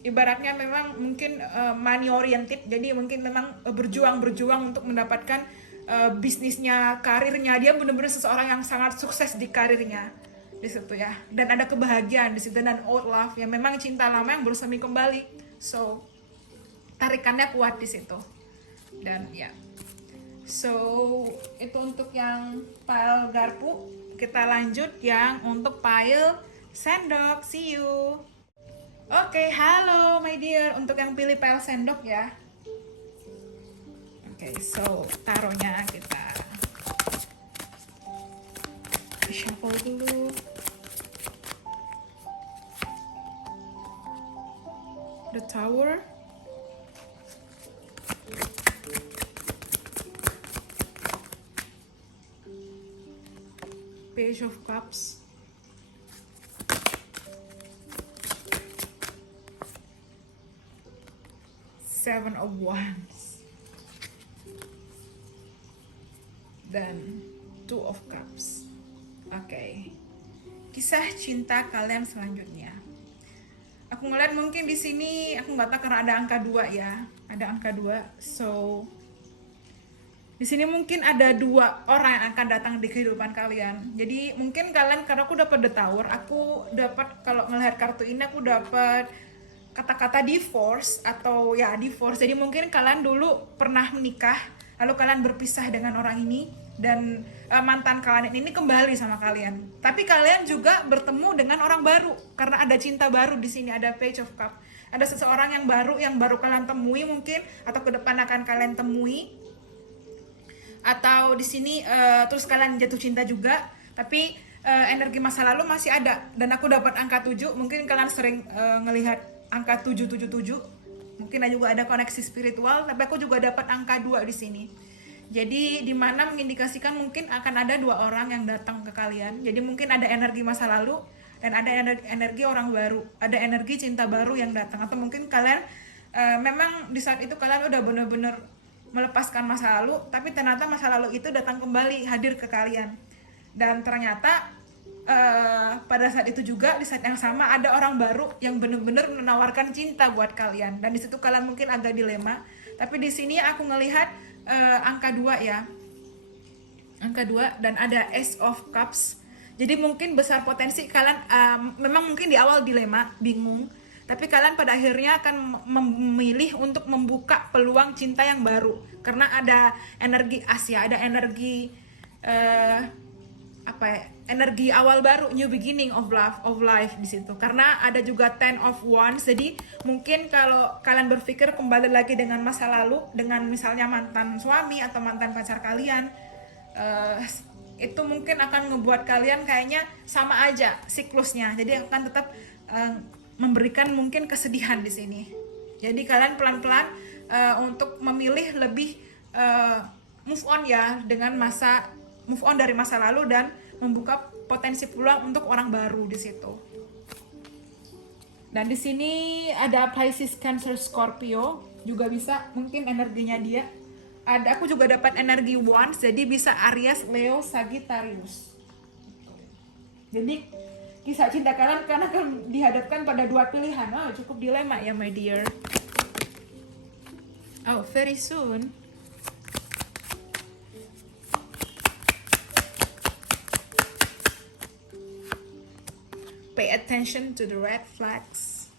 ibaratnya memang mungkin money oriented, jadi mungkin memang berjuang untuk mendapatkan bisnisnya, karirnya. Dia benar-benar seseorang yang sangat sukses di karirnya di situ ya, dan ada kebahagiaan di situ, dan old love yang memang cinta lama yang bersemi kembali. So tarikannya kuat di situ. Dan ya, so itu untuk yang pile garpu. Kita lanjut yang untuk pile sendok. See you. Oke, halo my dear, untuk yang pilih pile sendok ya. Oke, so taruhnya kita shuffle dulu. The Tower, Page of Cups, Seven of Wands, dan Two of Cups. Oke. Kisah cinta kalian selanjutnya. Aku ngeliat mungkin di sini, aku nggak tahu karena ada angka 2 ya, ada angka 2. So di sini mungkin ada 2 orang yang akan datang di kehidupan kalian. Jadi mungkin kalian, karena aku dapat The Tower, aku dapat, kalau ngelihat kartu ini aku dapat kata-kata divorce atau ya divorce. Jadi mungkin kalian dulu pernah menikah, lalu kalian berpisah dengan orang ini, dan mantan kalian ini kembali sama kalian. Tapi kalian juga bertemu dengan orang baru karena ada cinta baru di sini, ada Page of Cup. Ada seseorang yang baru kalian temui mungkin, atau ke depan akan kalian temui. Atau di sini terus kalian jatuh cinta juga, tapi energi masa lalu masih ada. Dan aku dapat angka 7, mungkin kalian sering ngelihat angka 777. Mungkin juga ada koneksi spiritual, tapi aku juga dapat angka 2 di sini. Jadi dimana mengindikasikan mungkin akan ada 2 orang yang datang ke kalian. Jadi mungkin ada energi masa lalu dan ada energi orang baru, ada energi cinta baru yang datang. Atau mungkin kalian memang di saat itu kalian udah bener-bener melepaskan masa lalu, tapi ternyata masa lalu itu datang kembali, hadir ke kalian. Dan ternyata pada saat itu juga, di saat yang sama, ada orang baru yang bener-bener menawarkan cinta buat kalian. Dan di situ kalian mungkin agak dilema. Tapi di sini aku ngelihat angka 2 ya, angka 2, dan ada Ace of Cups. Jadi mungkin besar potensi kalian memang mungkin di awal dilema, bingung, tapi kalian pada akhirnya akan memilih untuk membuka peluang cinta yang baru, karena ada energi Asia, ada energi energi awal baru, new beginning of love, of life di situ. Karena ada juga Ten of Wands. Jadi mungkin kalau kalian berpikir kembali lagi dengan masa lalu, dengan misalnya mantan suami atau mantan pacar kalian, itu mungkin akan ngebuat kalian kayaknya sama aja siklusnya. Jadi akan tetap memberikan mungkin kesedihan di sini. Jadi kalian pelan-pelan untuk memilih lebih move on ya, dengan move on dari masa lalu dan membuka potensi peluang untuk orang baru di situ. Dan di sini ada Pisces, Cancer, Scorpio juga bisa, mungkin energinya dia. Aku juga dapat energi Wands, jadi bisa Aries, Leo, Sagittarius. Jadi kisah cinta kalian karena akan dihadapkan pada dua pilihan. Oh, cukup dilema ya my dear. Oh, very soon. Pay attention to the red flags.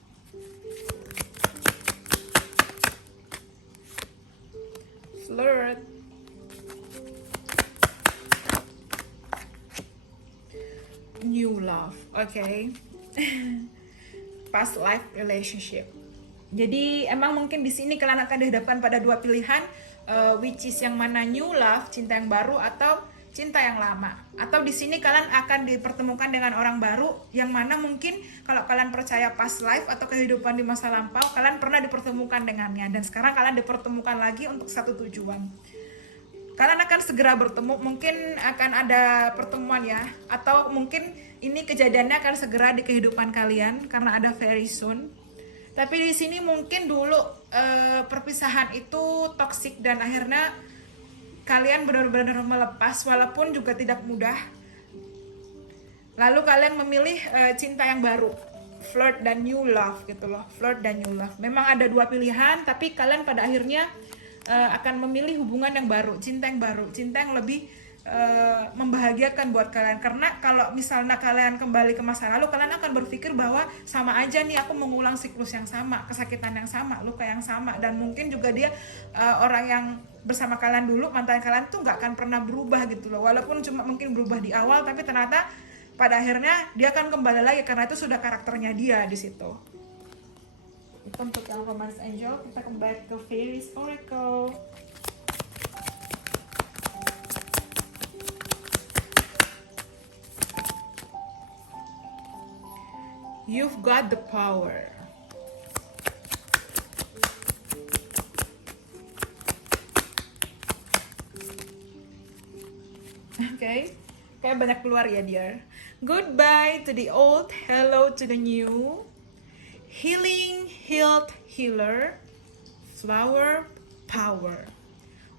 Flirt. New love, okay. Past life relationship. Jadi emang mungkin di sini kalian akan dihadapkan pada dua pilihan, which is yang mana new love, cinta yang baru atau cinta yang lama. Atau di sini kalian akan dipertemukan dengan orang baru yang mana mungkin kalau kalian percaya past life atau kehidupan di masa lampau, kalian pernah dipertemukan dengannya dan sekarang kalian dipertemukan lagi untuk satu tujuan. Kalian akan segera bertemu, mungkin akan ada pertemuan ya, atau mungkin ini kejadiannya akan segera di kehidupan kalian karena ada very soon. Tapi di sini mungkin dulu perpisahan itu toksik dan akhirnya kalian benar-benar melepas walaupun juga tidak mudah. Lalu kalian memilih cinta yang baru, flirt dan new love gitu loh, flirt dan new love. Memang ada dua pilihan, tapi kalian pada akhirnya akan memilih hubungan yang baru, cinta yang lebih membahagiakan buat kalian. Karena kalau misalnya kalian kembali ke masa lalu, kalian akan berpikir bahwa sama aja nih aku mengulang siklus yang sama, kesakitan yang sama, luka yang sama, dan mungkin juga dia orang yang bersama kalian dulu, mantan kalian tuh nggak akan pernah berubah gitu loh, walaupun cuma mungkin berubah di awal, tapi ternyata pada akhirnya dia akan kembali lagi karena itu sudah karakternya dia di situ. Itu untuk yang romance angel. Kita kembali ke Fairies Oracle. You've got the power. Okay, kayak banyak keluar ya dear. Goodbye to the old, hello to the new. Healing, healed, healer, flower, power.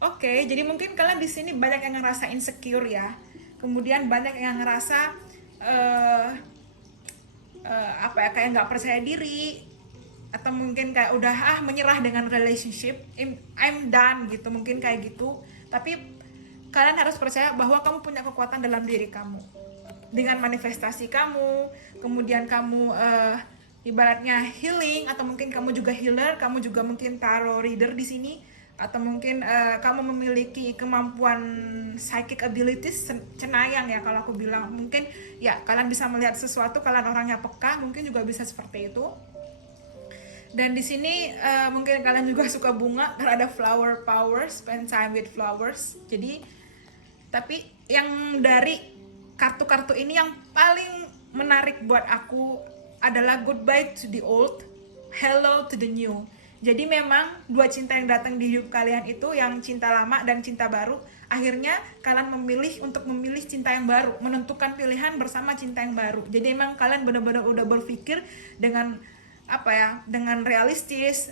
Oke, jadi mungkin kalian di sini banyak yang ngerasa insecure ya. Kemudian banyak yang ngerasa kayak nggak percaya diri, atau mungkin kayak udah menyerah dengan relationship. I'm done gitu, mungkin kayak gitu. Tapi kalian harus percaya bahwa kamu punya kekuatan dalam diri kamu. Dengan manifestasi kamu, kemudian kamu ibaratnya healing, atau mungkin kamu juga healer, kamu juga mungkin tarot reader di sini, atau mungkin kamu memiliki kemampuan psychic abilities, cenayang ya kalau aku bilang. Mungkin ya kalian bisa melihat sesuatu, kalian orangnya peka, mungkin juga bisa seperti itu. Dan di sini mungkin kalian juga suka bunga karena ada flower power, spend time with flowers. Jadi tapi yang dari kartu-kartu ini yang paling menarik buat aku adalah goodbye to the old, hello to the new. Jadi memang dua cinta yang datang di hidup kalian itu, yang cinta lama dan cinta baru, akhirnya kalian memilih untuk memilih cinta yang baru, menentukan pilihan bersama cinta yang baru. Jadi memang kalian benar-benar udah berpikir dengan dengan realistis,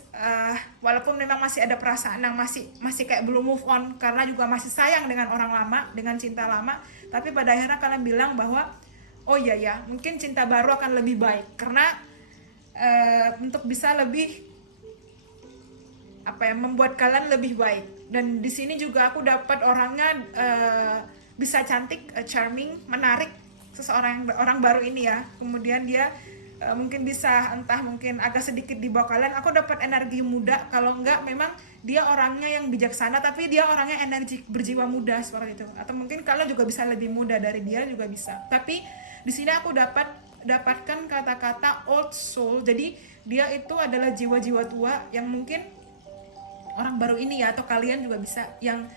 walaupun memang masih ada perasaan yang masih kayak belum move on karena juga masih sayang dengan orang lama, dengan cinta lama, tapi pada akhirnya kalian bilang bahwa oh iya ya, mungkin cinta baru akan lebih baik karena untuk bisa lebih membuat kalian lebih baik. Dan di sini juga aku dapat orangnya bisa cantik, charming, menarik, orang baru ini ya. Kemudian dia mungkin bisa mungkin agak sedikit di bawah kalian. Aku dapat energi muda, kalau enggak memang dia orangnya yang bijaksana tapi dia orangnya energi, berjiwa muda seperti itu. Atau mungkin kalian juga bisa lebih muda dari dia juga bisa. Tapi di sini aku dapatkan kata-kata old soul. Jadi dia itu adalah jiwa-jiwa tua yang mungkin orang baru ini ya, atau kalian juga bisa yang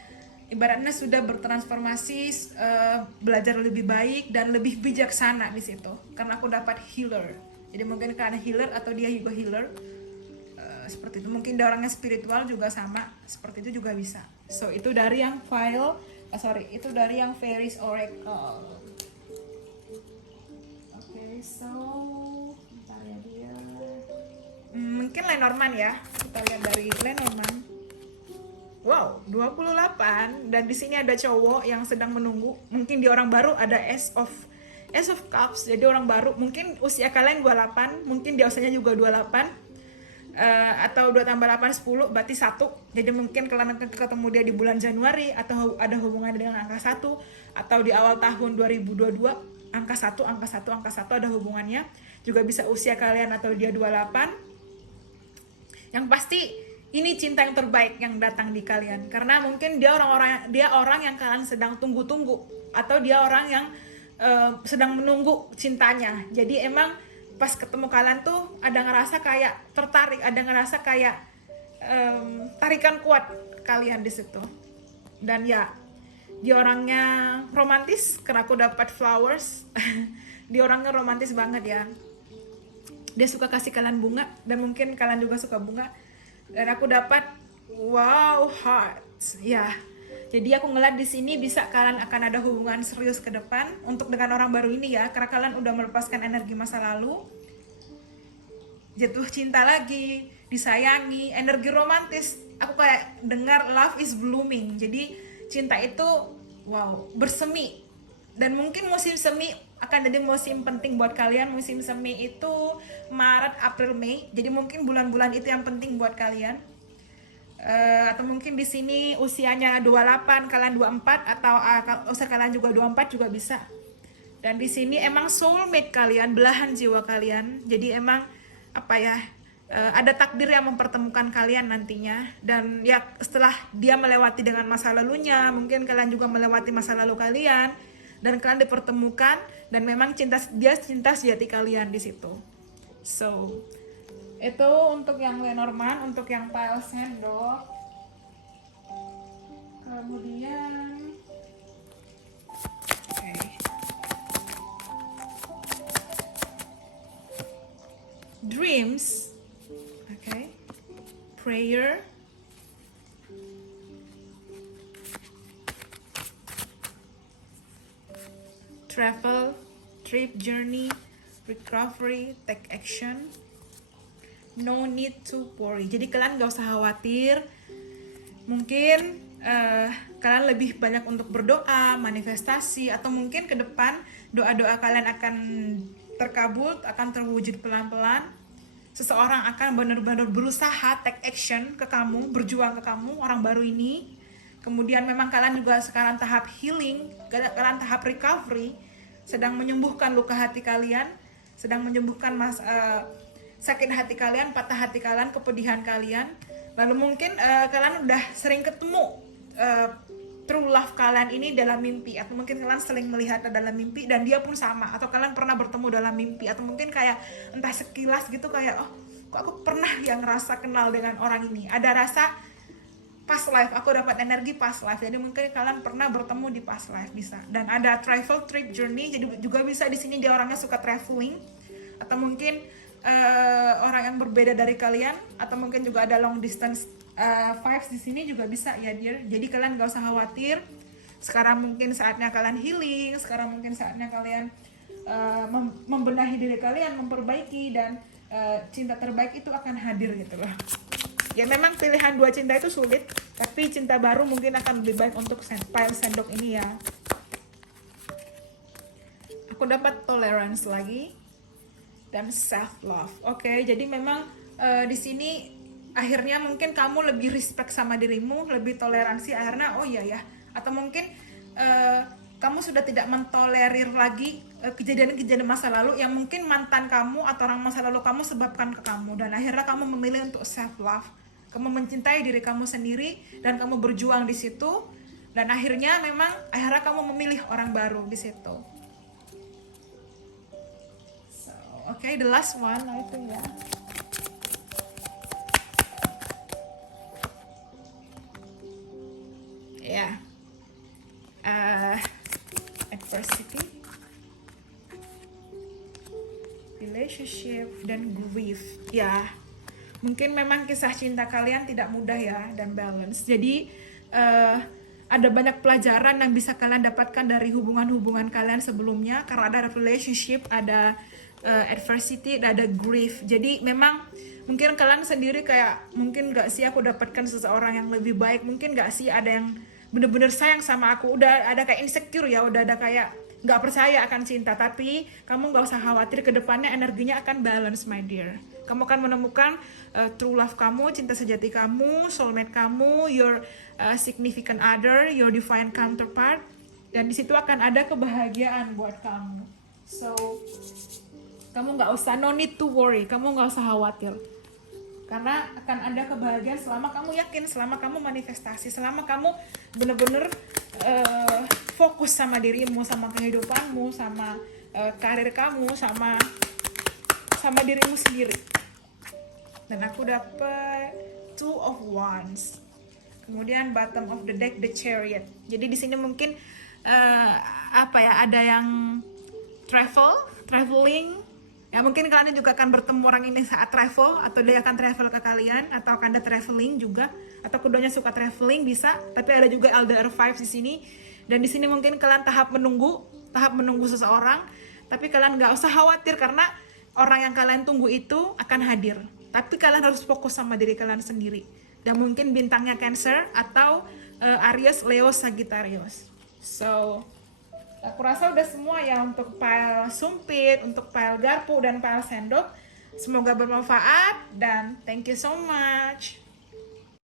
ibaratnya sudah bertransformasi, belajar lebih baik dan lebih bijaksana di situ. Karena aku dapat healer. Jadi mungkin karena healer atau dia juga healer, seperti itu. Mungkin dia orangnya spiritual juga sama, seperti itu juga bisa. So itu dari yang itu dari yang Fairies Oracle. Oke, so bentar ya dia. Mungkin Lenormand ya. Kita lihat dari Lenormand. Wow, 28, dan di sini ada cowok yang sedang menunggu. Mungkin di orang baru ada Ace of Ace of Cups, jadi orang baru, mungkin usia kalian 28, mungkin dia usianya juga 28, atau 2 tambah 8 10, berarti 1. Jadi mungkin kalian akan ketemu dia di bulan Januari, atau ada hubungannya dengan angka 1, atau di awal tahun 2022, angka 1, angka 1, angka 1 ada hubungannya. Juga bisa usia kalian atau dia 28. Yang pasti ini cinta yang terbaik yang datang di kalian, karena mungkin dia orang yang kalian sedang tunggu-tunggu, atau dia orang yang sedang menunggu cintanya. Jadi emang pas ketemu kalian tuh ada ngerasa kayak tertarik, ada ngerasa kayak tarikan kuat kalian di situ. Dan ya, dia orangnya romantis, karena aku dapat flowers. Dia orangnya romantis banget ya. Dia suka kasih kalian bunga, dan mungkin kalian juga suka bunga. Dan aku dapat wow hearts ya. Jadi aku ngeliat di sini bisa kalian akan ada hubungan serius ke depan untuk dengan orang baru ini ya, karena kalian udah melepaskan energi masa lalu, jatuh cinta lagi, disayangi, energi romantis. Aku kayak dengar love is blooming. Jadi cinta itu wow, bersemi. Dan mungkin musim semi akan jadi musim penting buat kalian. Musim semi itu Maret, April, Mei. Jadi mungkin bulan-bulan itu yang penting buat kalian. Atau mungkin di sini usianya 28, kalian 24, atau usia kalian juga 24 juga bisa. Dan di sini emang soulmate kalian, belahan jiwa kalian. Jadi emang apa ya, ada takdir yang mempertemukan kalian nantinya. Dan ya setelah dia melewati dengan masa lalunya, mungkin kalian juga melewati masa lalu kalian, dan kalian dipertemukan, dan memang dia cinta sejati kalian di situ. So itu untuk yang Lenormand, untuk yang pile sendok. Kemudian dreams, prayer, travel, trip, journey, recovery, take action, no need to worry. Jadi kalian gak usah khawatir. Mungkin kalian lebih banyak untuk berdoa, manifestasi, atau mungkin ke depan doa-doa kalian akan terkabul, akan terwujud pelan-pelan. Seseorang akan benar-benar berusaha take action ke kamu, berjuang ke kamu, orang baru ini. Kemudian memang kalian juga sekarang tahap healing, kalian tahap recovery, sedang menyembuhkan luka hati kalian, sedang menyembuhkan sakit hati kalian, patah hati kalian, kepedihan kalian. Lalu mungkin kalian udah sering ketemu true love kalian ini dalam mimpi, atau mungkin kalian sering melihat dalam mimpi dan dia pun sama, atau kalian pernah bertemu dalam mimpi, atau mungkin kayak entah sekilas gitu kayak oh kok aku pernah yang ngerasa kenal dengan orang ini, ada rasa past life, aku dapat energi past life. Jadi mungkin kalian pernah bertemu di past life, bisa. Dan ada travel, trip, journey, jadi juga bisa di sini dia orangnya suka traveling, atau mungkin orang yang berbeda dari kalian, atau mungkin juga ada long distance vibes di sini juga bisa ya dear. Jadi kalian gak usah khawatir. Sekarang mungkin saatnya kalian healing, sekarang mungkin saatnya kalian membenahi diri kalian, memperbaiki, dan cinta terbaik itu akan hadir gitu loh. Ya memang pilihan dua cinta itu sulit, tapi cinta baru mungkin akan lebih baik untuk pile sendok ini ya. Aku dapat tolerance lagi dan self love. Oke, jadi memang di sini akhirnya mungkin kamu lebih respect sama dirimu, lebih toleransi akhirnya, oh iya ya. Atau mungkin kamu sudah tidak mentolerir lagi kejadian-kejadian masa lalu yang mungkin mantan kamu atau orang masa lalu kamu sebabkan ke kamu, dan akhirnya kamu memilih untuk self love. Kamu mencintai diri kamu sendiri dan kamu berjuang di situ, dan akhirnya kamu memilih orang baru di situ. So, okay, the last one itu ya. Ya, adversity, relationship, dan grief. Ya, mungkin memang kisah cinta kalian tidak mudah ya, dan balance. Jadi ada banyak pelajaran yang bisa kalian dapatkan dari hubungan-hubungan kalian sebelumnya, karena ada relationship, ada adversity, ada grief. Jadi memang mungkin kalian sendiri kayak mungkin gak sih aku dapatkan seseorang yang lebih baik, mungkin gak sih ada yang bener-bener sayang sama aku, udah ada kayak insecure ya, udah ada kayak nggak percaya akan cinta, tapi kamu nggak usah khawatir, ke depannya energinya akan balance my dear. Kamu akan menemukan true love kamu, cinta sejati kamu, soulmate kamu, your significant other, your divine counterpart, dan di situ akan ada kebahagiaan buat kamu. So kamu nggak usah, no need to worry, kamu nggak usah khawatir, karena akan ada kebahagiaan selama kamu yakin, selama kamu manifestasi, selama kamu bener-bener fokus sama dirimu, sama kehidupanmu, sama karir kamu, sama dirimu sendiri. Dan aku dapet Two of Wands, kemudian bottom of the deck the Chariot. Jadi di sini mungkin ada yang traveling. Ya mungkin kalian juga akan bertemu orang ini saat travel, atau dia akan travel ke kalian, atau akan ada traveling juga, atau keduanya suka traveling bisa. Tapi ada juga Elder Vibes di sini. Dan di sini mungkin kalian tahap menunggu seseorang, tapi kalian nggak usah khawatir karena orang yang kalian tunggu itu akan hadir. Tapi kalian harus fokus sama diri kalian sendiri. Dan mungkin bintangnya Cancer atau Aries, Leo, Sagittarius. So aku rasa udah semua ya untuk pile sumpit, untuk pile garpu, dan pile sendok. Semoga bermanfaat dan thank you so much.